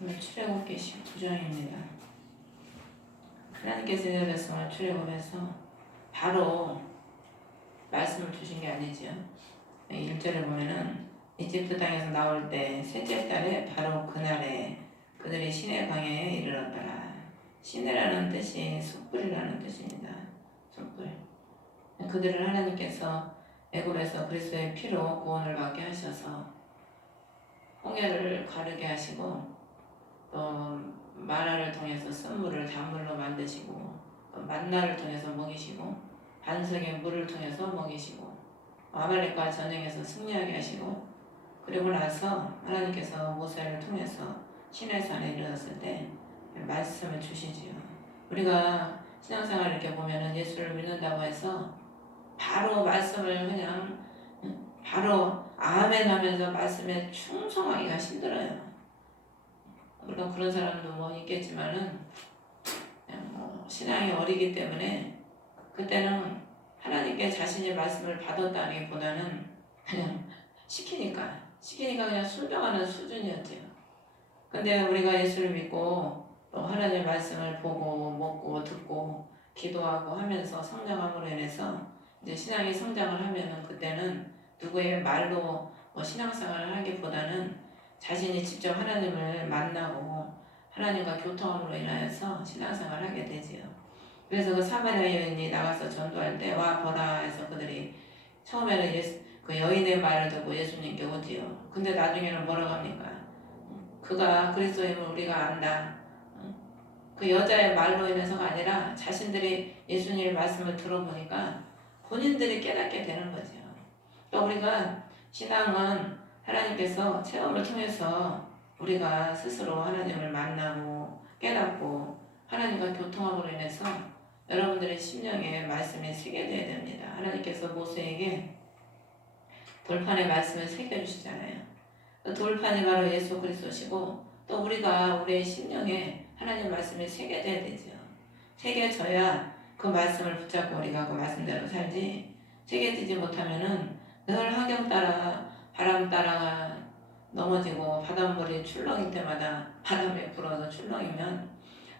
오늘 출애굽기 19장입니다. 하나님께서 이스라엘 백성을 출애굽해서 바로 말씀을 주신 게 아니죠. 1절에 보면은 이집트 땅에서 나올 때 셋째 달에 바로 그날에 그들이 시내 광야에 이르렀더라. 시내라는 뜻이 숯불이라는 뜻입니다. 숯불. 그들을 하나님께서 애굽에서 그리스도의 피로 구원을 받게 하셔서 홍해를 가르게 하시고 또 마라를 통해서 쓴물을 단물로 만드시고 또 만나를 통해서 먹이시고 반석의 물을 통해서 먹이시고 아말렉과 전쟁에서 승리하게 하시고 그리고 나서 하나님께서 모세를 통해서 시내산에 이르렀을 때 말씀을 주시지요. 우리가 신앙생활 이렇게 보면은 예수를 믿는다고 해서 바로 말씀을 그냥 바로 아멘 하면서 말씀에 충성하기가 힘들어요. 물론 그런 사람도 뭐 있겠지만은 신앙이 어리기 때문에 그때는 하나님께 자신의 말씀을 받았다기보다는 그냥 시키니까 그냥 순종하는 수준이었죠. 근데 우리가 예수를 믿고 또 하나님의 말씀을 보고 먹고 듣고 기도하고 하면서 성장함으로 인해서 이제 신앙이 성장을 하면은 그때는 누구의 말로 뭐 신앙생활을 하기보다는 자신이 직접 하나님을 만나고 하나님과 교통함으로 인하여서 신앙생활을 하게 되지요. 그래서 그 사마리아 여인이 나가서 전도할 때 와 보라 해서 그들이 처음에는 그 여인의 말을 듣고 예수님께 오지요. 근데 나중에는 뭐라고 합니까? 그가 그리스도임을 우리가 안다. 그 여자의 말로 인해서가 아니라 자신들이 예수님의 말씀을 들어보니까 본인들이 깨닫게 되는 거죠. 또 우리가 신앙은 하나님께서 체험을 통해서 우리가 스스로 하나님을 만나고 깨닫고 하나님과 교통함으로 인해서 여러분들의 심령에 말씀이 새겨져야 됩니다. 하나님께서 모세에게 돌판에 말씀을 새겨주시잖아요. 그 돌판이 바로 예수 그리스도시고 또 우리가 우리의 심령에 하나님 말씀이 새겨져야 되죠. 새겨져야 그 말씀을 붙잡고 우리가 그 말씀대로 살지 새겨지지 못하면은 늘 환경 따라 바람 따라 넘어지고 바닷물이 출렁일 때마다 바람에 불어서 출렁이면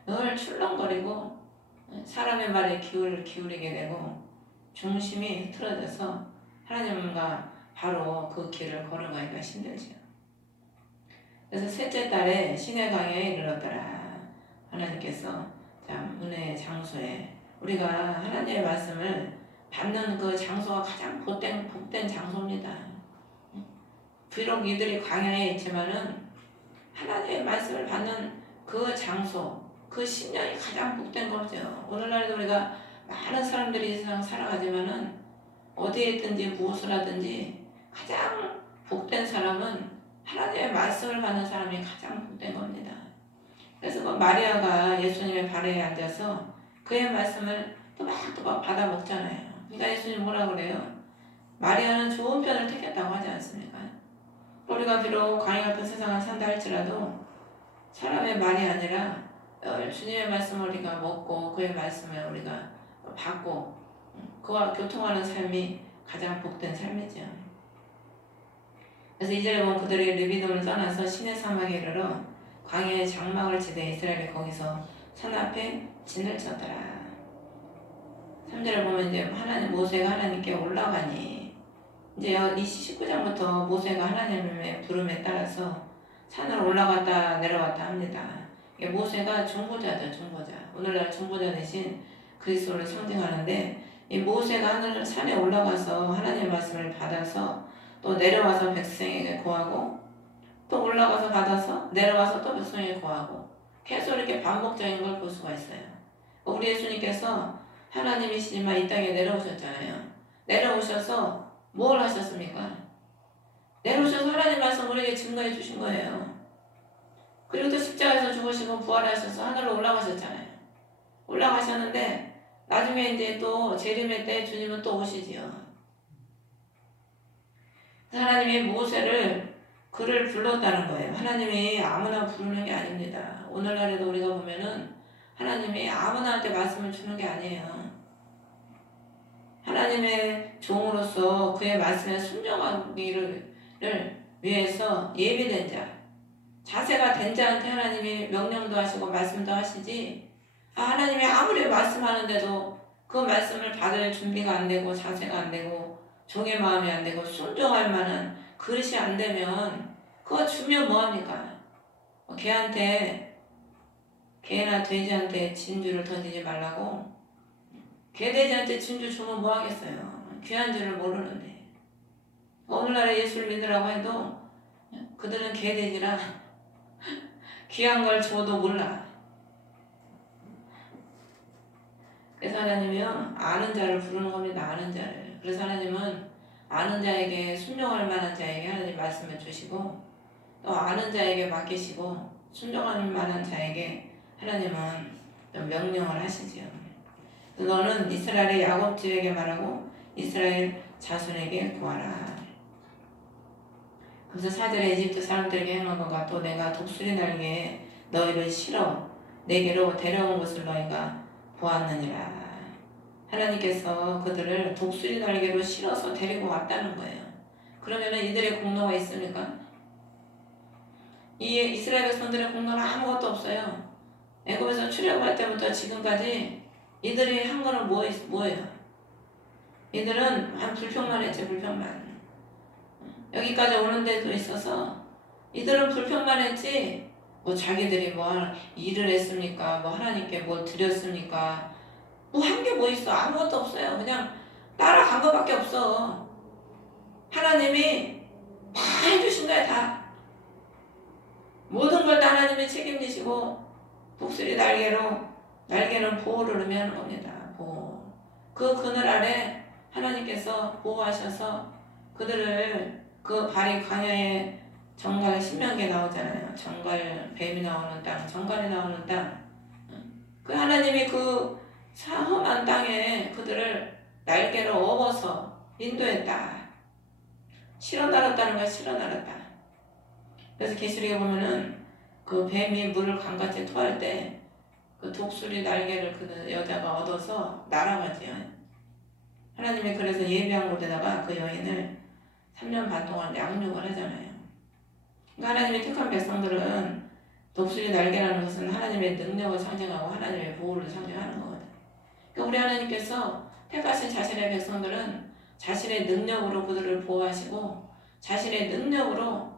늘 출렁거리고 사람의 말에 기울이게 되고 중심이 흐트러져서 하나님과 바로 그 길을 걸어가기가 힘들죠. 그래서 셋째 달에 시내 광야에 이르렀더라. 하나님께서 은혜의 장소에 우리가 하나님의 말씀을 받는 그 장소가 가장 복된 장소입니다. 비록 이들이 광야에 있지만은 하나님의 말씀을 받는 그 장소, 그 심령이 가장 복된 거죠. 오늘날에도 우리가 많은 사람들이 이 세상 살아가지만은 어디에 있든지 무엇을 하든지 가장 복된 사람은 하나님의 말씀을 받는 사람이 가장 복된 겁니다. 그래서 그 마리아가 예수님의 발에 앉아서 그의 말씀을 또박또박 받아 먹잖아요. 그러니까 예수님 뭐라 그래요? 마리아는 좋은 편을 택했다고 하지 않습니까? 우리가 비록 광야 같은 세상을 산다 할지라도 사람의 말이 아니라 주님의 말씀을 우리가 먹고 그의 말씀을 우리가 받고 그와 교통하는 삶이 가장 복된 삶이죠. 그래서 이절에 보면 그들이 르비딤을 떠나서 시내 사막에 이르러 광야의 장막을 치되 이스라엘이 거기서 산 앞에 진을 쳤더라. 3절에 보면 이제 모세가 하나님께 올라가니 이제 19장부터 모세가 하나님의 부름에 따라서 산을 올라갔다 내려갔다 합니다. 모세가 중보자죠, 중보자. 오늘날 중보자 대신 그리스도를 상징하는데 이 모세가 산에 올라가서 하나님의 말씀을 받아서 또 내려와서 백성에게 고하고 또 올라가서 받아서 내려와서 또 백성에게 고하고 계속 이렇게 반복적인 걸 볼 수가 있어요. 우리 예수님께서 하나님이시지만 이 땅에 내려오셨잖아요. 내려오셔서 뭘 하셨습니까? 내려오셔서 하나님 말씀 우리에게 증거해 주신 거예요. 그리고 또 십자가에서 죽으시고 부활하셔서 하늘로 올라가셨잖아요. 올라가셨는데 나중에 이제 또 재림의 때 주님은 또 오시지요. 하나님이 모세를 그를 불렀다는 거예요. 하나님이 아무나 부르는 게 아닙니다. 오늘날에도 우리가 보면은 하나님이 아무나한테 말씀을 주는 게 아니에요. 하나님의 종으로서 그의 말씀에 순종하기를 위해서 예비된 자, 자세가 된 자한테 하나님이 명령도 하시고 말씀도 하시지. 하나님이 아무리 말씀하는데도 그 말씀을 받을 준비가 안 되고 자세가 안 되고 종의 마음이 안 되고 순종할 만한 그릇이 안 되면 그거 주면 뭐합니까? 개나 돼지한테 진주를 던지지 말라고. 개 돼지한테 진주 주면 뭐 하겠어요? 귀한 줄을 모르는데. 오늘날에 예수를 믿으라고 해도 그들은 개 돼지라 귀한 걸 줘도 몰라. 그래서 하나님이요, 아는 자를 부르는 겁니다. 아는 자를. 그래서 하나님은 아는 자에게, 순종할 만한 자에게 하나님 말씀을 주시고, 또 아는 자에게 맡기시고 순종할 만한 자에게 하나님은 또 명령을 하시지요. 너는 이스라엘의 야곱 집에게 말하고 이스라엘 자손에게 구하라. 그래서 4절에 이집트 사람들에게 행한 것과 또 내가 독수리 날개에 너희를 실어 내게로 데려온 것을 너희가 보았느니라. 하나님께서 그들을 독수리 날개로 실어서 데리고 왔다는 거예요. 그러면 이들의 공로가 있습니까? 이 이스라엘 백성들의 공로는 아무것도 없어요. 애굽에서 출애굽할 때부터 지금까지 이들이 한 거는 뭐예요? 이들은 불평만 했지, 불평만. 여기까지 오는 데도 있어서 이들은 불평만 했지, 뭐 자기들이 뭐 일을 했습니까? 뭐 하나님께 뭘 드렸습니까? 뭐 한 게 뭐 있어? 아무것도 없어요. 그냥 따라간 것밖에 없어. 하나님이 다 해주신 거야, 다. 모든 걸 다 하나님이 책임지시고 독수리 날개는 보호를 의미하는 겁니다. 보호. 그 그늘 아래 하나님께서 보호하셔서 그들을 그 발이 광야에 정갈 신명기에 나오잖아요. 정갈 뱀이 나오는 땅, 정갈이 나오는 땅. 그 하나님이 그 험한 땅에 그들을 날개로 업어서 인도했다. 실어 날았다는 거야, 실어 날았다. 그래서 계시록에 보면은 그 뱀이 물을 강같이 토할 때 그 독수리 날개를 그 여자가 얻어서 날아가지요. 하나님이 그래서 예비한 곳에다가 그 여인을 3년 반 동안 양육을 하잖아요. 그러니까 하나님의 택한 백성들은 독수리 날개라는 것은 하나님의 능력을 상징하고 하나님의 보호를 상징하는 거거든요. 그러니까 우리 하나님께서 택하신 자신의 백성들은 자신의 능력으로 그들을 보호하시고 자신의 능력으로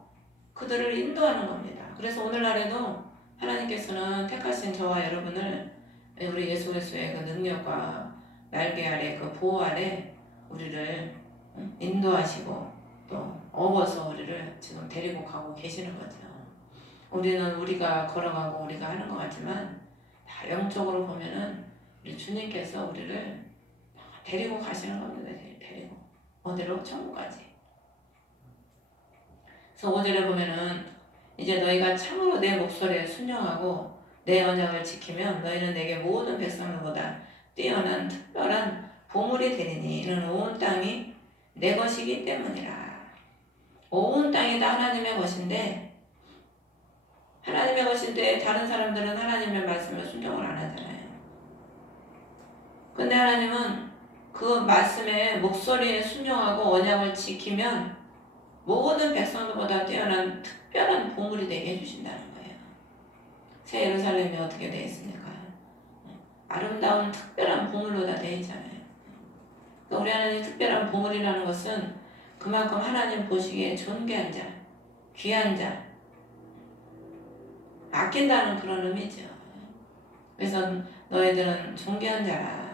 그들을 인도하는 겁니다. 그래서 오늘날에도 하나님께서는 택하신 저와 여러분을 우리 예수 그리스도의 그 능력과 날개 아래 그 보호 아래 우리를 인도하시고 또 업어서 우리를 지금 데리고 가고 계시는 거죠. 우리는 우리가 걸어가고 우리가 하는 것 같지만 다 영적으로 보면은 우리 주님께서 우리를 데리고 가시는 겁니다. 데리고 어디로? 천국까지. 그래서 5절에 보면은 이제 너희가 참으로 내 목소리에 순종하고 내 언약을 지키면 너희는 내게 모든 백성들보다 뛰어난 특별한 보물이 되리니 이는 온 땅이 내 것이기 때문이라. 온 땅이 다 하나님의 것인데 다른 사람들은 하나님의 말씀을 순종을 안 하잖아요. 근데 하나님은 그 말씀에 목소리에 순종하고 언약을 지키면 모든 백성들보다 뛰어난 특별한 보물이 되게 해주신다는 거예요. 새 예루살렘이 어떻게 되어 있습니까? 아름다운 특별한 보물로 다 되어 있잖아요. 그러니까 우리 하나님 특별한 보물이라는 것은 그만큼 하나님 보시기에 존귀한 자, 귀한 자, 아낀다는 그런 의미죠. 그래서 너희들은 존귀한 자라.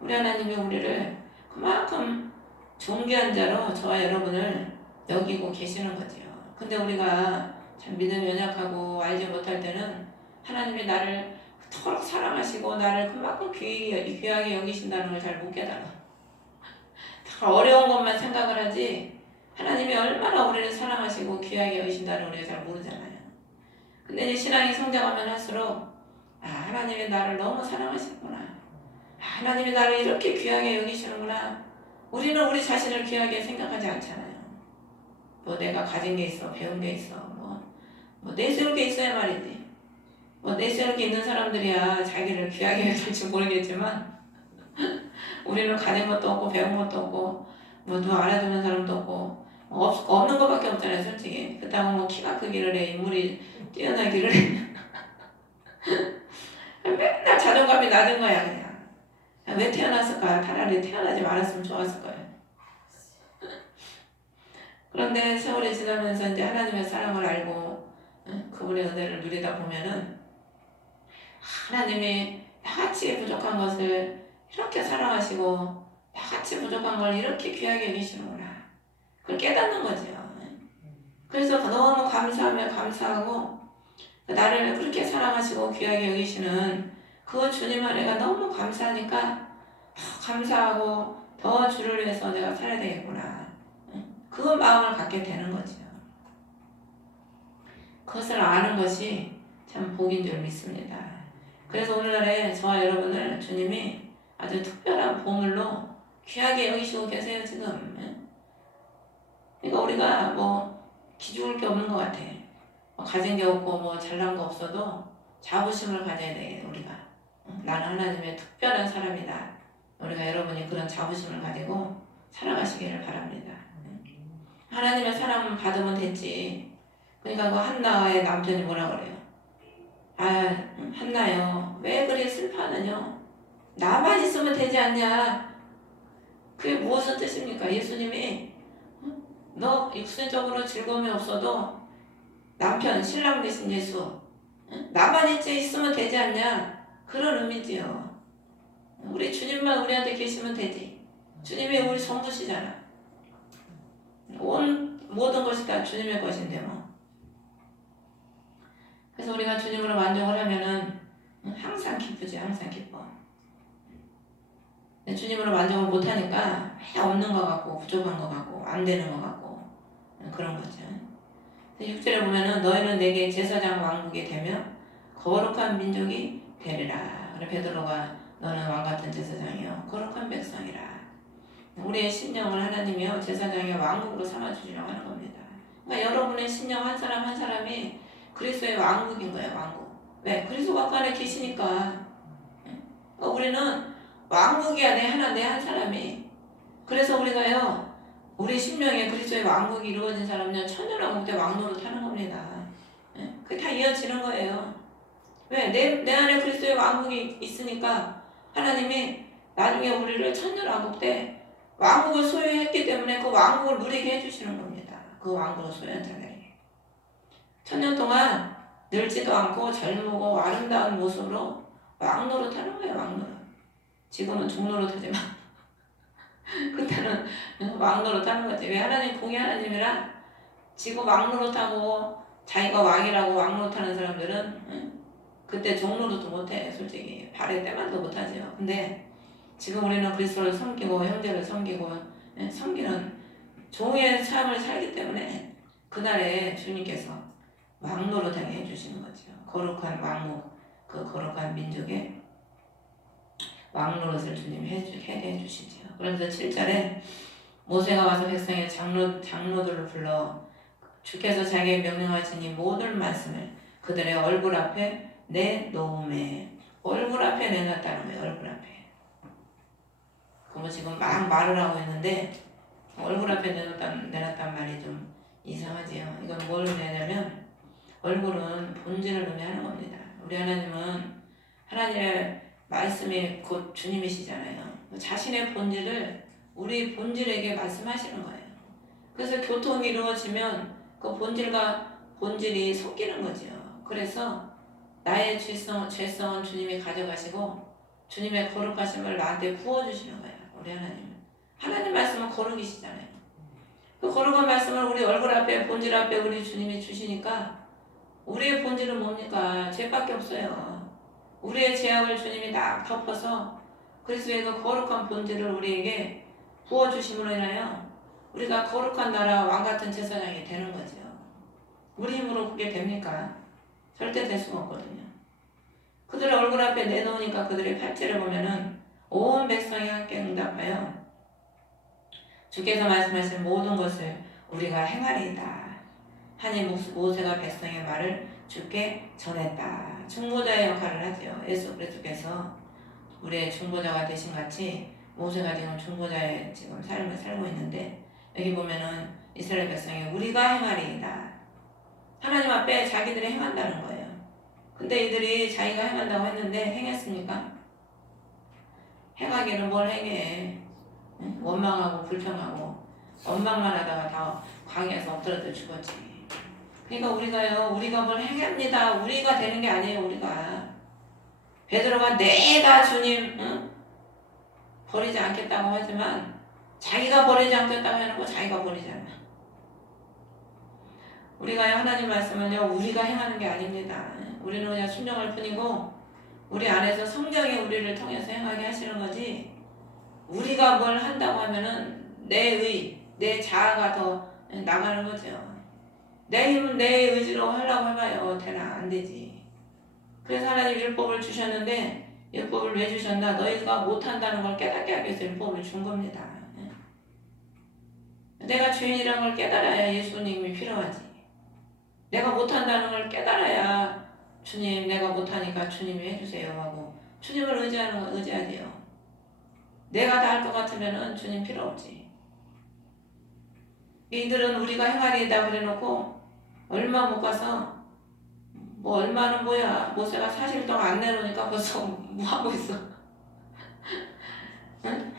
우리 하나님이 우리를 그만큼 존귀한 자로 저와 여러분을 여기고 계시는 거죠. 근데 우리가 참 믿음이 연약하고 알지 못할 때는 하나님이 나를 그토록 사랑하시고 나를 그만큼 귀하게 여기신다는 걸 잘 못 깨달아. 다 어려운 것만 생각을 하지 하나님이 얼마나 우리를 사랑하시고 귀하게 여기신다는 걸 우리가 잘 모르잖아요. 근데 이제 신앙이 성장하면 할수록 하나님이 나를 너무 사랑하시는구나. 하나님이 나를 이렇게 귀하게 여기시는구나. 우리는 우리 자신을 귀하게 생각하지 않잖아요. 뭐 내가 가진 게 있어, 배운 게 있어, 뭐 내세울 게 있어야 말이지. 뭐 내세울 게 있는 사람들이야 자기를 귀하게 여길지 모르겠지만 우리는 가진 것도 없고 배운 것도 없고 뭐 누가 알아주는 사람도 없고 없는 것밖에 없잖아요, 솔직히. 그렇다고 뭐 키가 크기를 해, 인물이 뛰어나기를 해. 맨날 자존감이 낮은 거야, 그냥. 왜 태어났을까? 차라리 태어나지 말았으면 좋았을 거예요. 그런데 세월이 지나면서 이제 하나님의 사랑을 알고 그분의 은혜를 누리다 보면은 하나님이 나같이 부족한 것을 이렇게 사랑하시고 나같이 부족한 걸 이렇게 귀하게 여기시는구나. 그걸 깨닫는 거죠. 그래서 너무 감사하며 감사하고 나를 그렇게 사랑하시고 귀하게 여기시는 그 주님 안에가 너무 감사하니까 감사하고 더 주를 위해서 내가 살아야 되겠구나. 그 마음을 갖게 되는 거죠. 그것을 아는 것이 참 복인 줄 믿습니다. 그래서 오늘날에 저와 여러분을 주님이 아주 특별한 보물로 귀하게 여기시고 계세요, 지금. 그러니까 우리가 뭐 기죽을 게 없는 것 같아. 뭐 가진 게 없고 뭐 잘난 거 없어도 자부심을 가져야 돼, 우리가. 나는 하나님의 특별한 사람이다. 우리가 여러분이 그런 자부심을 가지고 살아가시기를 바랍니다. 하나님의 사랑 받으면 됐지. 그러니까 그 한나의 남편이 뭐라 그래요? 아, 한나요. 왜 그리 슬퍼하느냐? 나만 있으면 되지 않냐? 그게 무엇의 뜻입니까? 예수님이 너 육신적으로 즐거움이 없어도 남편, 신랑 되신 예수 나만 있으면 되지 않냐? 그런 의미지요. 우리 주님만 우리한테 계시면 되지. 주님이 우리 전부시잖아. 모든 것이 다 주님의 것인데 뭐. 그래서 우리가 주님으로 만족을 하면은 항상 기쁘지, 항상 기뻐. 주님으로 만족을 못하니까 없는 것 같고 부족한 것 같고 안 되는 것 같고 그런 거죠. 6절에 보면은 너희는 내게 제사장 왕국이 되며 거룩한 민족이 되리라. 그래 베드로가 너는 왕같은 제사장이요 거룩한 백성이라. 우리의 심령을 하나님이요 제사장의 왕국으로 삼아주시려고 하는 겁니다. 그러니까 여러분의 심령 한 사람 한 사람이 그리스도의 왕국인 거예요. 왕국. 왜? 그리스도가 그 안에 계시니까. 그러니까 우리는 왕국이야. 내 한 사람이. 그래서 우리가요 우리 심령에 그리스도의 왕국이 이루어진 사람은 천년왕국 때 왕노릇 하는 겁니다. 그게 다 이어지는 거예요. 왜? 내 안에 그리스도의 왕국이 있으니까 하나님이 나중에 우리를 천년왕국 때 왕국을 소유했기 때문에 그 왕국을 누리게 해주시는 겁니다. 그 왕국을 소유한 자들에게. 천년 동안 늙지도 않고 젊고 아름다운 모습으로 왕노릇 하는 거예요. 왕노릇. 지금은 종노릇 하지만 그때는 왕노릇 하는 거지. 왜? 하나님 공의 하나님이라 지금 왕노릇하고 자기가 왕이라고 왕노릇하는 사람들은 그때 종노릇도 못해. 솔직히 발에 때만도 못하죠. 근데 지금 우리는 그리스도를 섬기고 형제를 섬기고 섬기는 종의 삶을 살기 때문에 그날에 주님께서 왕노릇하게 해주시는 거죠. 거룩한 왕국, 그 거룩한 민족의 왕노릇을 주님이 해주시죠. 그래서 7절에 모세가 와서 백성의 장로들을 불러 주께서 자기의 명령하시니 모든 말씀을 그들의 얼굴 앞에 내놓음에 얼굴 앞에 내놨다는 거예요. 얼굴 앞에. 그럼 지금 막 말을 하고 있는데 얼굴 앞에 내놨단 말이 좀 이상하지요. 이건 뭘 의미하냐면 얼굴은 본질을 의미하는 겁니다. 우리 하나님은 하나님의 말씀이 곧 주님이시잖아요. 자신의 본질을 우리 본질에게 말씀하시는 거예요. 그래서 교통이 이루어지면 그 본질이 섞이는 거죠. 그래서 나의 죄성은 주님이 가져가시고 주님의 거룩하심을 나한테 부어주시는 거예요. 우리 하나님 말씀은 거룩이시잖아요. 그 거룩한 말씀을 우리 얼굴 앞에 본질 앞에 우리 주님이 주시니까 우리의 본질은 뭡니까? 죄밖에 없어요. 우리의 죄악을 주님이 다 덮어서 그리스도의 그 거룩한 본질을 우리에게 부어주심으로 인하여 우리가 거룩한 나라 왕같은 제사장이 되는 거죠. 우리 힘으로 그게 됩니까? 절대 될 수가 없거든요. 그들의 얼굴 앞에 내놓으니까 그들의 8절을 보면은 온 백성이 함께 응답하여 주께서 말씀하신 모든 것을 우리가 행하리이다 하니 모세가 백성의 말을 주께 전했다. 중보자의 역할을 하죠. 예수 그리스도께서 우리의 중보자가 되신 같이 모세가 지금 중보자의 지금 삶을 살고 있는데 여기 보면은 이스라엘 백성이 우리가 행하리이다. 하나님 앞에 자기들이 행한다는 거예요. 근데 이들이 자기가 행한다고 했는데 행했습니까? 행하기는 뭘 행해. 원망하고 불평하고 원망만 하다가 다 광야에서 엎드려져 죽었지. 그러니까 우리가 뭘 행합니다. 우리가 되는 게 아니에요. 우리가. 베드로가 내가 주님 버리지 않겠다고 하지만 자기가 버리지 않겠다고 해놓고 자기가 버리잖아. 우리가 하나님 말씀은요, 우리가 행하는 게 아닙니다. 우리는 그냥 순종할 뿐이고 우리 안에서 성령이 우리를 통해서 행하게 하시는 거지, 우리가 뭘 한다고 하면은 내 자아가 더 나가는 거죠. 내 힘은 내 의지로 하려고 해봐요. 되나? 안 되지. 그래서 하나님 율법을 주셨는데, 율법을 왜 주셨나? 너희가 못한다는 걸 깨닫게 하기 위해서 율법을 준 겁니다. 내가 죄인이라는 걸 깨달아야 예수님이 필요하지. 내가 못한다는 걸 깨달아야 주님, 내가 못하니까 주님이 해주세요 하고 주님을 의지해야 돼요. 내가 다 할 것 같으면은 주님 필요 없지. 이들은 우리가 행하리이다 그래놓고 얼마 못 가서 뭐 얼마는 뭐야, 모세가 40일 동안 안 내려오니까 벌써 뭐 하고 있어. 응?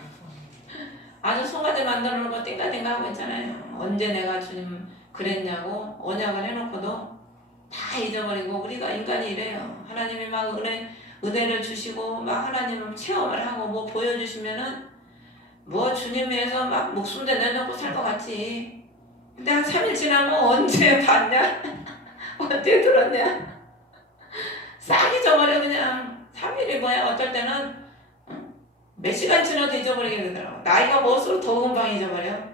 아주 송아지 만들어 놓고 띵가띵가 하고 있잖아요. 언제 내가 주님 그랬냐고 언약을 해놓고도 다 잊어버리고. 우리가 인간이 이래요. 하나님이 막 은혜를 주시고 막 하나님을 체험을 하고 뭐 보여주시면은 뭐 주님 위해서 막 목숨도 내놓고 살 것 같지. 근데 한 3일 지나면 언제 봤냐? 언제 들었냐? 싹 잊어버려. 그냥 3일이 뭐야. 어떨 때는 몇 시간 지나도 잊어버리게 되더라고. 나이가 먹을수록 더 금방 잊어버려.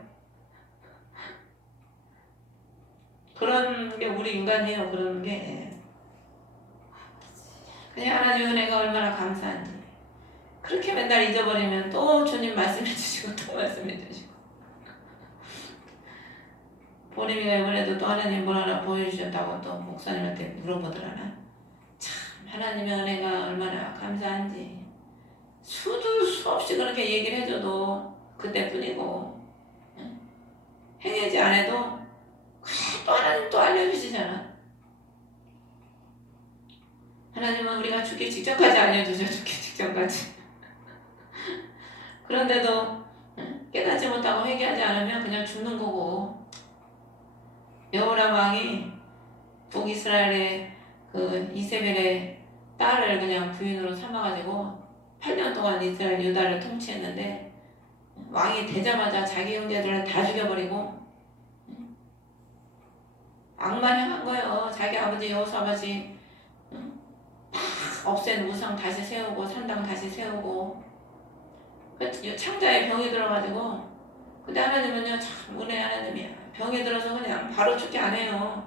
그런 게 우리 인간이에요. 그런 게. 그냥 하나님 은혜가 얼마나 감사한지. 그렇게 맨날 잊어버리면 또 주님 말씀해 주시고 또 말씀해 주시고. 보림이가 이번에도 또 하나님 뭘 하나 보여주셨다고 또 목사님한테 물어보더라나. 참 하나님의 은혜가 얼마나 감사한지. 수도 수없이 그렇게 얘기를 해줘도 그때뿐이고, 행하지 않아도 또 하나님 또 알려주시잖아. 하나님은 우리가 죽기 직전까지 알려주죠. 죽기 직전까지. 그런데도 깨닫지 못하고 회개하지 않으면 그냥 죽는 거고. 여호람 왕이 북이스라엘의 그 이세벨의 딸을 그냥 부인으로 삼아가지고 8년 동안 이스라엘 유다를 통치했는데, 왕이 되자마자 자기 형제들을 다 죽여버리고 악만 행한 거예요. 자기 아버지 여호사밧이 다 없앤 우상 다시 세우고 산당 다시 세우고. 창자에 병이 들어가지고, 근데 하나님은요 참 은혜 하나님이야. 병이 들어서 그냥 바로 죽게 안 해요.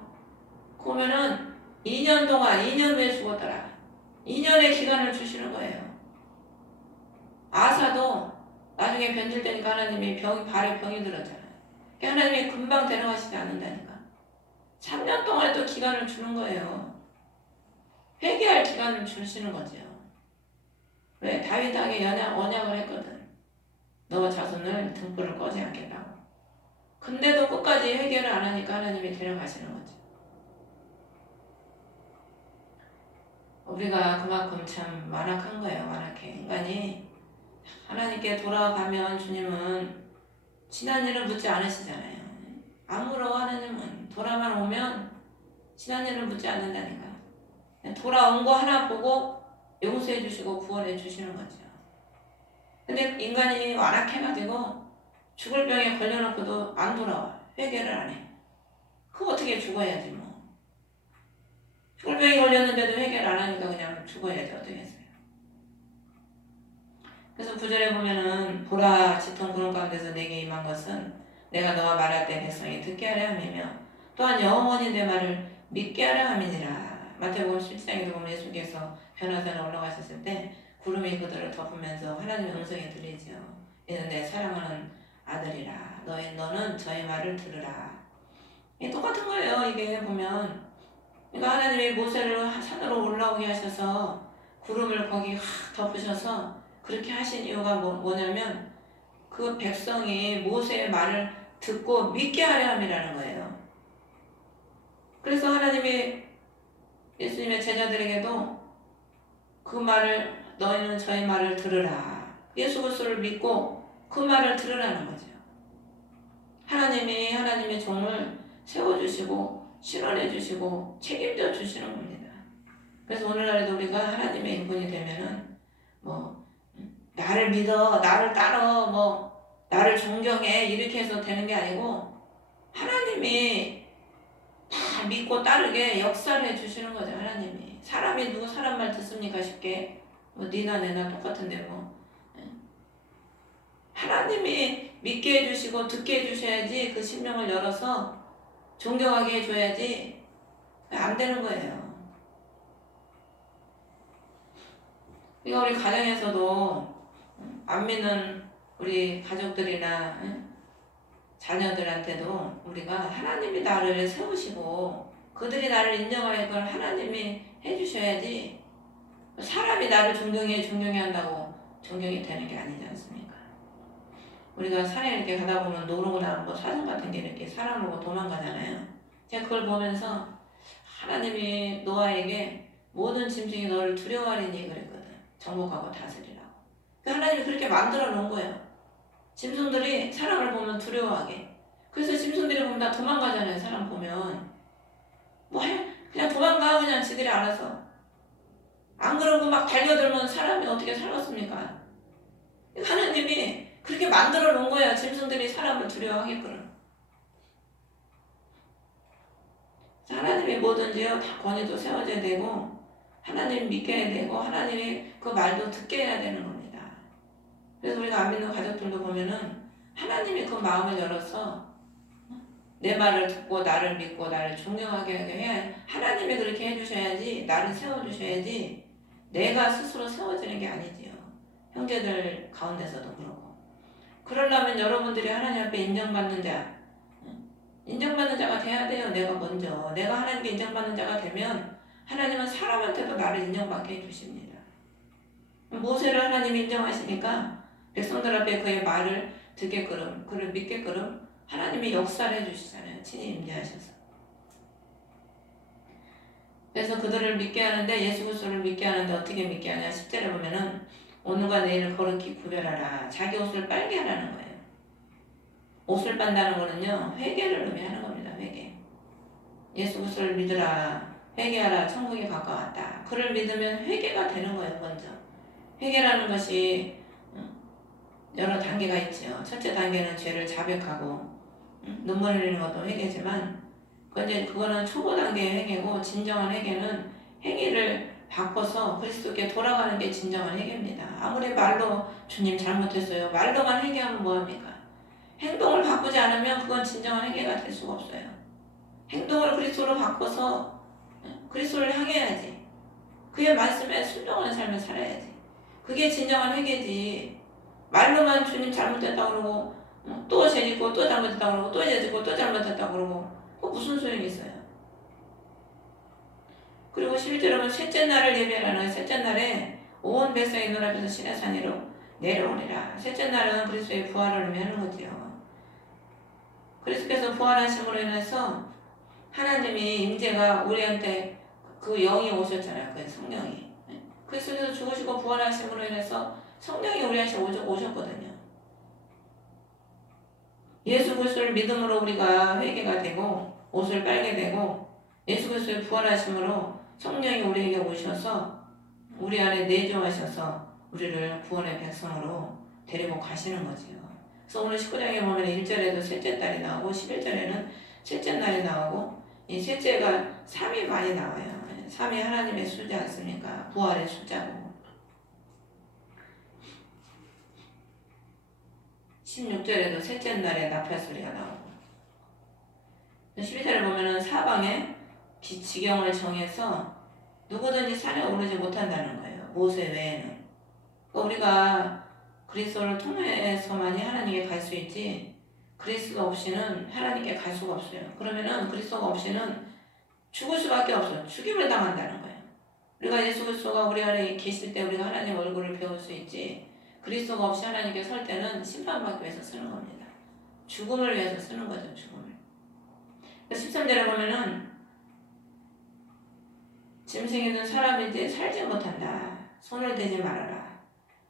그러면은 2년 동안, 2년 후에 죽었더라. 2년의 기간을 주시는 거예요. 아사도 나중에 변질되니까 하나님이 발에 병이 들었잖아요. 하나님이 금방 데려가시지 않는다니까. 3년 동안 또 기간을 주는 거예요. 회개할 기간을 주시는 거죠. 왜? 다윗에게 언약을 했거든. 너 자손을 등불을 꺼지 않겠다고. 근데도 끝까지 회개를 안 하니까 하나님이 데려가시는 거죠. 우리가 그만큼 참 완악한 거예요. 완악해. 인간이 하나님께 돌아가면 주님은 지난 일을 묻지 않으시잖아요. 아무로 하나님은 돌아만 오면 지난 일을 묻지 않는다니까. 돌아온 거 하나 보고 용서해 주시고 구원해 주시는 거죠. 근데 인간이 완악해가지고 죽을 병에 걸려놓고도 안 돌아와. 회개를 안 해. 그거 어떻게 죽어야지 뭐. 죽을 병에 걸렸는데도 회개를 안 하니까 그냥 죽어야지 어떻게 했어요. 그래서 9절에 보면은 보라 짙은 구름 가운데서 내게 임한 것은 내가 너와 말할 때 백성이 듣게 하려 함이며 또한 영원히 내 말을 믿게 하려 함이니라. 마태복음 17장에도 보면 예수께서 변화산에 올라가셨을 때 구름이 그들을 덮으면서 하나님의 음성이 들리죠. 이는 내 사랑하는 아들이라. 너는 저의 말을 들으라. 이게 똑같은 거예요. 이게 보면. 그러니까 하나님이 모세를 산으로 올라오게 하셔서 구름을 거기 확 덮으셔서 그렇게 하신 이유가 뭐냐면 그 백성이 모세의 말을 듣고 믿게 하려 함이라는 거예요. 그래서 하나님이 예수님의 제자들에게도 그 말을 너희는 저희 말을 들으라. 예수 그리스도를 믿고 그 말을 들으라는 거죠. 하나님이 하나님의 종을 세워주시고 실현해주시고 책임져 주시는 겁니다. 그래서 오늘날에도 우리가 하나님의 인본이 되면은 나를 믿어, 나를 따라, 나를 존경해 이렇게 해서 되는 게 아니고 하나님이 다 믿고 따르게 역사를 해주시는 거죠. 하나님이 사람이 누구 사람 말 듣습니까? 쉽게 네나 내나 똑같은데 하나님이 믿게 해주시고 듣게 해주셔야지 그 심령을 열어서 존경하게 해줘야지 안 되는 거예요. 그러니까 우리 가정에서도 안 믿는 우리 가족들이나 자녀들한테도 우리가 하나님이 나를 세우시고 그들이 나를 인정할 걸 하나님이 해주셔야지 사람이 나를 존경해야 한다고 존경이 되는 게 아니지 않습니까? 우리가 산에 이렇게 가다 보면 노루나 사슴 같은 게 이렇게 사람 보고 도망가잖아요. 제가 그걸 보면서 하나님이 노아에게 모든 짐승이 너를 두려워하리니 그랬거든. 정복하고 다스리라고. 하나님이 그렇게 만들어 놓은 거예요. 짐승들이 사람을 보면 두려워하게. 그래서 짐승들이 보면 다 도망가잖아요. 사람 보면 그냥 도망가 그냥 지들이 알아서. 안 그러고 막 달려들면 사람이 어떻게 살겠습니까? 하나님이 그렇게 만들어 놓은 거야. 짐승들이 사람을 두려워하게끔. 하나님이 뭐든지요 다 권위도 세워져야 되고 하나님 믿게 해야 되고 하나님이 그 말도 듣게 해야 되는 겁니다. 그래서 우리가 안 믿는 가족들도 보면은 하나님이 그 마음을 열어서 내 말을 듣고 나를 믿고 나를 존경하게 해야 하나님이 그렇게 해주셔야지 나를 세워주셔야지 내가 스스로 세워지는 게 아니지요. 형제들 가운데서도 그렇고. 그러려면 여러분들이 하나님 앞에 인정받는 자가 돼야 돼요. 내가 먼저. 내가 하나님께 인정받는 자가 되면 하나님은 사람한테도 나를 인정받게 해주십니다. 모세를 하나님이 인정하시니까 백성들 앞에 그의 말을 듣게끔 그를 믿게끔 하나님이 역사를 해주시잖아요. 친히 임재하셔서. 그래서 그들을 믿게 하는데 예수 그리스도를 믿게 하는데 어떻게 믿게 하냐. 10절에 보면은 오늘과 내일을 거룩히 구별하라. 자기 옷을 빨게 하라는 거예요. 옷을 빤다는 거는요. 회개를 의미하는 겁니다. 회개. 예수 그리스도를 믿으라. 회개하라. 천국이 가까웠다. 그를 믿으면 회개가 되는 거예요. 먼저. 회개라는 것이 여러 단계가 있죠. 첫째 단계는 죄를 자백하고 눈물 흘리는 것도 회개지만 그거는 초보 단계의 회개고 진정한 회개는 행위를 바꿔서 그리스도께 돌아가는 게 진정한 회개입니다. 아무리 말로 주님 잘못했어요. 말로만 회개하면 뭐합니까? 행동을 바꾸지 않으면 그건 진정한 회개가 될 수가 없어요. 행동을 그리스도로 바꿔서 그리스도를 향해야지. 그의 말씀에 순종하는 삶을 살아야지. 그게 진정한 회개지. 말로만 주님 잘못했다고 그러고 또 죄짓고 또 잘못했다고 그러고 또 죄짓고 또 잘못했다고 그러고 무슨 소용이 있어요. 그리고 11절에 보면 셋째 날을 예배하라는 셋째 날에 온 백성이 눈 앞에서 시내산 위로 내려오니라. 셋째 날은 그리스도의 부활을 의미하는 거지요. 그리스도께서 부활하심으로 인해서 하나님이 임재가 우리한테 그 영이 오셨잖아요. 그 성령이. 그리스도께서 죽으시고 부활하심으로 인해서 성령이 우리한테 오셨거든요. 예수 그리스도를 믿음으로 우리가 회개가 되고 옷을 빨게 되고 예수 그리스도의 부활하심으로 성령이 우리에게 오셔서 우리 안에 내주하셔서 우리를 구원의 백성으로 데리고 가시는 거지요. 그래서 오늘 19장에 보면 1절에도 셋째 날이 나오고 11절에는 셋째 날이 나오고 이 셋째가 3이 많이 나와요. 3이 하나님의 숫자 않습니까? 부활의 숫자고. 16절에도 셋째 날에 나팔 소리가 나오고 12절에 보면은 사방에 지경을 정해서 누구든지 산에 오르지 못한다는 거예요. 모세 외에는. 그러니까 우리가 그리스도를 통해서만이 하나님께 갈 수 있지 그리스도 없이는 하나님께 갈 수가 없어요. 그러면은 그리스도가 없이는 죽을 수밖에 없어요. 죽임을 당한다는 거예요. 우리가 예수 그리스도가 우리 안에 계실 때 우리가 하나님 얼굴을 배울 수 있지 그리스도가 없이 하나님께 설 때는 심판받기 위해서 쓰는 겁니다. 죽음을 위해서 쓰는 거죠. 죽음을. 13절에 보면은 짐승이든 사람이든 살지 못한다. 손을 대지 말아라.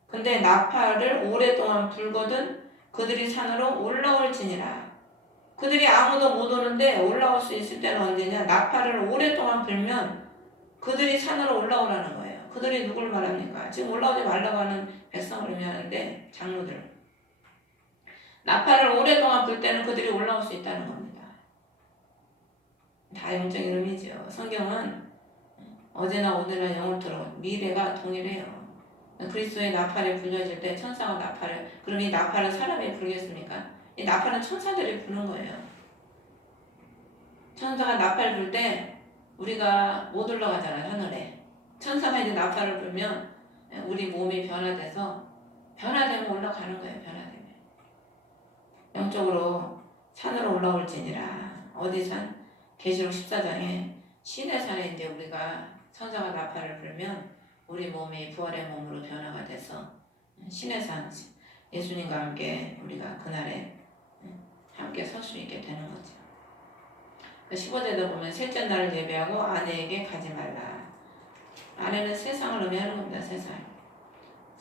근데 나팔을 오랫동안 불거든 그들이 산으로 올라올지니라. 그들이 아무도 못 오는데 올라올 수 있을 때는 언제냐? 나팔을 오랫동안 불면 그들이 산으로 올라오라는 거예요. 그들이 누굴 말합니까? 지금 올라오지 말라고 하는 백성을 의미하는데 장로들. 나팔을 오랫동안 불 때는 그들이 올라올 수 있다는 겁니다. 다 영적인 의미죠. 성경은 어제나 오늘이나 영원토록 미래가 동일해요. 그리스도의 나팔이 불려질 때 천사가 나팔을, 그럼 이 나팔은 사람이 불겠습니까? 이 나팔은 천사들이 부는 거예요. 천사가 나팔 불 때 우리가 못 올라가잖아요, 하늘에. 천사가 이제 나팔을 불면 우리 몸이 변화되면 올라가는 거예요, 변화되면. 영적으로 산으로 올라올지니라. 어디 산? 계시록 14장에 시내산에 이제 우리가 천사가 나팔을 불면 우리 몸이 부활의 몸으로 변화가 돼서 시내산 예수님과 함께 우리가 그날에 함께 설 수 있게 되는 거죠. 15절에 보면 셋째 날을 예배하고 아내에게 가지 말라. 아내는 세상을 의미하는 겁니다. 세상.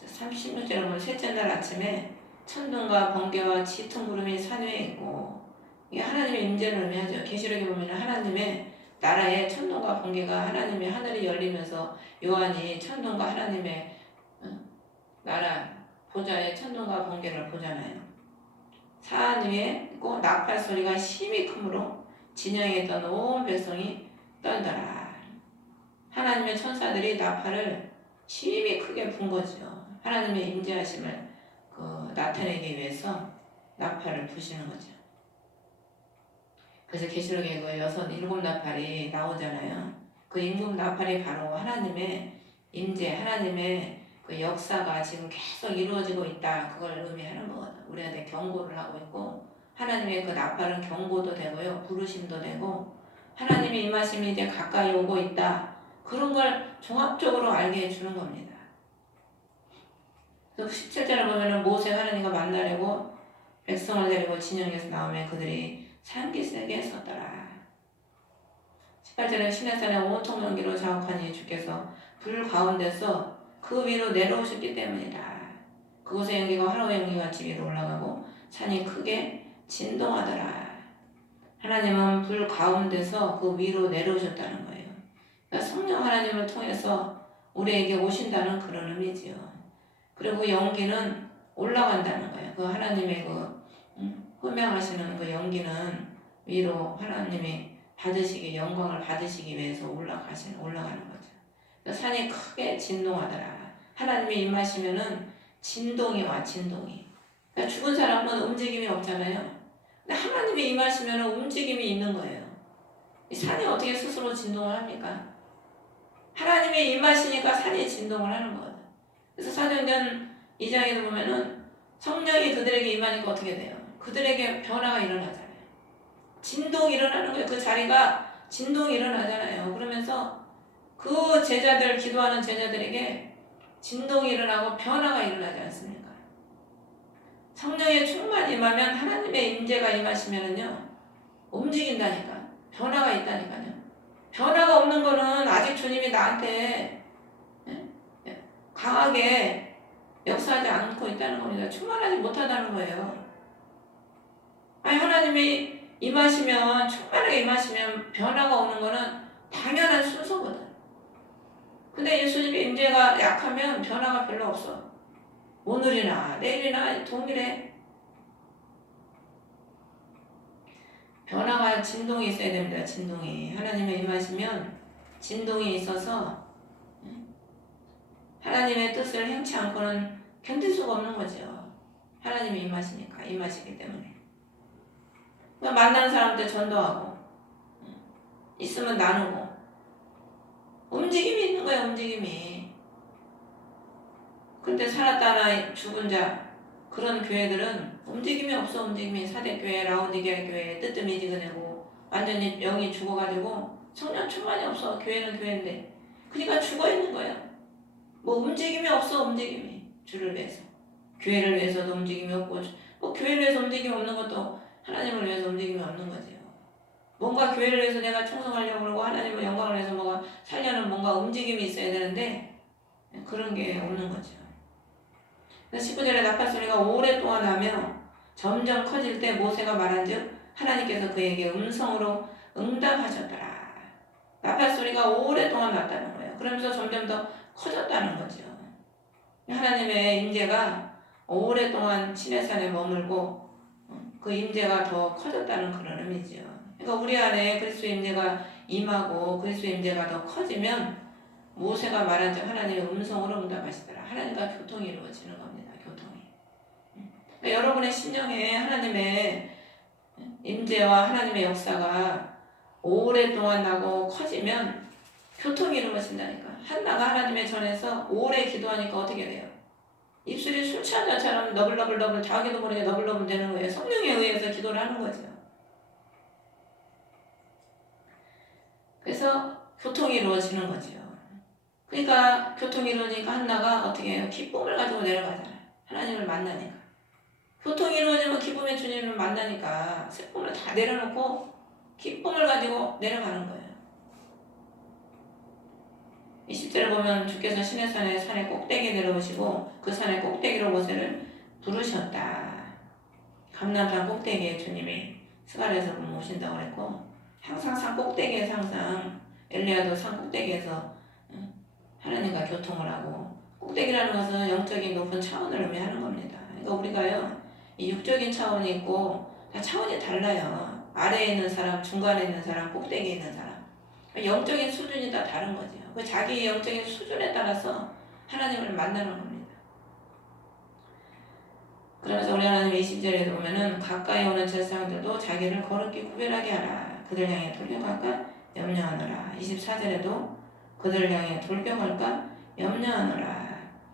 36절에 보면 셋째 날 아침에 천둥과 번개와 짙은 구름이 산 위에 있고, 이게 하나님의 임재를 의미하죠. 계시록에 보면 하나님의 나라에 천둥과 번개가 하나님의 하늘이 열리면서 요한이 천둥과 하나님의 나라 보좌에 천둥과 번개를 보잖아요. 산 위에 있고 나팔 소리가 심히 크므로 진영에 있던 온 백성이 떨더라. 하나님의 천사들이 나팔을 심히 크게 분 거죠. 하나님의 임재하심을 나타내기 위해서 나팔을 부시는 거죠. 그래서 계시록에 일곱 나팔이 나오잖아요. 그 일곱 나팔이 바로 하나님의 임재, 하나님의 그 역사가 지금 계속 이루어지고 있다. 그걸 의미하는 거거든요. 우리한테 경고를 하고 있고, 하나님의 그 나팔은 경고도 되고요, 부르심도 되고, 하나님의 임하심이 이제 가까이 오고 있다. 그런 걸 종합적으로 알게 해주는 겁니다. 17절에 보면은 모세 하나님과 만나려고 백성을 데리고 진영에서 나오면 그들이 산기슭에 섰더라. 18절에 시내산에 온통 연기로 자욱하니 주께서 불 가운데서 그 위로 내려오셨기 때문이다. 그곳의 연기가 화로의 연기같이 위로 올라가고 산이 크게 진동하더라. 하나님은 불 가운데서 그 위로 내려오셨다는 거예요. 그러니까 성령 하나님을 통해서 우리에게 오신다는 그런 의미지요. 그리고 연기는 올라간다는 거예요. 그 하나님의 흠명하시는 그 연기는 위로 하나님이 받으시기, 영광을 받으시기 위해서 올라가는 거죠. 그러니까 산이 크게 진동하더라. 하나님이 임하시면은 진동이 와, 진동이. 그러니까 죽은 사람은 움직임이 없잖아요. 근데 하나님이 임하시면은 움직임이 있는 거예요. 이 산이 어떻게 스스로 진동을 합니까? 하나님이 임하시니까 산이 진동을 하는 거예요. 그래서 사도행전 2장에도 보면은 성령이 그들에게 임하니까 어떻게 돼요? 그들에게 변화가 일어나잖아요. 진동이 일어나는 거예요. 그 자리가 진동이 일어나잖아요. 그러면서 그 제자들, 기도하는 제자들에게 진동이 일어나고 변화가 일어나지 않습니까? 성령의 충만이 임하면, 하나님의 임재가 임하시면은요, 움직인다니까. 변화가 있다니까요. 변화가 없는 거는 아직 주님이 나한테 강하게 역사하지 않고 있다는 겁니다. 충만하지 못하다는 거예요. 아니, 하나님이 임하시면, 충만하게 임하시면 변화가 오는 거는 당연한 순서거든. 근데 예수님의 임재가 약하면 변화가 별로 없어. 오늘이나 내일이나 동일해. 변화가, 진동이 있어야 됩니다. 진동이. 하나님의 임하시면 진동이 있어서 하나님의 뜻을 행치 않고는 견딜 수가 없는 거죠. 하나님이 임하시기 때문에. 그러니까 만나는 사람한테 전도하고, 있으면 나누고, 움직임이 있는 거예요, 움직임이. 근데 살았다나 죽은 자, 그런 교회들은 움직임이 없어, 움직임이. 사대교회, 라오디게아 교회, 뜨뜻미지근하고 완전히 영이 죽어가지고 성령 충만이 없어. 교회는 교회인데. 그러니까 죽어있는 거야. 뭐 움직임이 없어, 움직임이. 주를 위해서. 교회를 위해서도 움직임이 없고, 뭐 교회를 위해서 움직임이 없는 것도 하나님을 위해서 움직임이 없는 거죠. 뭔가 교회를 위해서 내가 충성하려고 그러고 하나님의 영광을 위해서 뭐가 살려는 뭔가 움직임이 있어야 되는데 그런 게 없는 거죠. 19절에 나팔 소리가 오랫동안 나며 점점 커질 때 모세가 말한즉 하나님께서 그에게 음성으로 응답하셨더라. 나팔 소리가 오랫동안 났다는 거예요. 그러면서 점점 더 커졌다는 거죠. 하나님의 임재가 오랫동안 시내산에 머물고 그 임재가 더 커졌다는 그런 의미죠. 그러니까 우리 안에 그리스도의 임재가 임하고 그리스도의 임재가 더 커지면 모세가 말한 즉 하나님의 음성으로 응답하시더라. 하나님과 교통이 이루어지는 겁니다. 교통이. 그러니까 여러분의 심령에 하나님의 임재와 하나님의 역사가 오랫동안 나고 커지면 교통이 이루어진다니까. 한나가 하나님의 전에서 오래 기도하니까 어떻게 돼요? 입술이 술 취한 자처럼 너글너글 자기도 모르게 너글너글 되는 거예요. 성령에 의해서 기도를 하는 거죠. 그래서 교통이 이루어지는 거죠. 그러니까 교통이 이루어지니까 한나가 어떻게 해요? 기쁨을 가지고 내려가잖아요. 하나님을 만나니까. 교통이 이루어지면 기쁨의 주님을 만나니까 슬픔을 다 내려놓고 기쁨을 가지고 내려가는 거예요. 20절에 보면 주께서 시내산의 산의 꼭대기에 내려오시고 그 산의 꼭대기로 모세를 부르셨다. 감람산 꼭대기에 주님이 스갈에서 오신다고 그랬고 항상 산 꼭대기에서 항상 엘리야도 산 꼭대기에서 하나님과 교통을 하고 꼭대기라는 것은 영적인 높은 차원을 의미하는 겁니다. 그러니까 우리가요 이 육적인 차원이 있고 다 차원이 달라요. 아래에 있는 사람, 중간에 있는 사람, 꼭대기에 있는 사람 영적인 수준이 다 다른 거죠. 그 자기의 영적인 수준에 따라서 하나님을 만나는 겁니다. 그러면서 우리 하나님 20절에 보면은 가까이 오는 제사장들도 자기를 거룩히 구별하게 하라. 그들 향해 돌려갈까 염려하노라. 24절에도 그들 향해 돌격할까 염려하노라.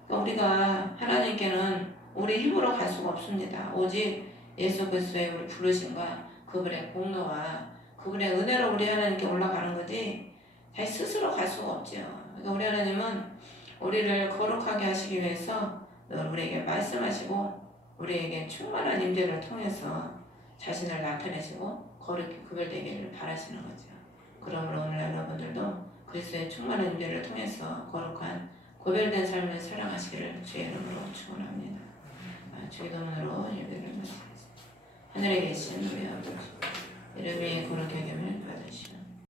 그러니까 우리가 하나님께는 우리 힘으로 갈 수가 없습니다. 오직 예수 그리스도의 우리 부르심과 그분의 공로와 그분의 은혜로 우리 하나님께 올라가는 거지 자기 스스로 갈 수가 없죠. 그러니까 우리 하나님은 우리를 거룩하게 하시기 위해서 늘 우리에게 말씀하시고 우리에게 충만한 임재를 통해서 자신을 나타내시고 거룩히 구별되기를 바라시는 거죠. 그러므로 오늘 여러분들도 그리스도의 충만한 임재를 통해서 거룩한 구별된 삶을 살아가시기를 주의 이름으로 축원합니다. 주의 이름으로 예배를 마치겠습니다. 하늘에 계신 우리 아버지 이름이 거룩하게 여김을 받으시고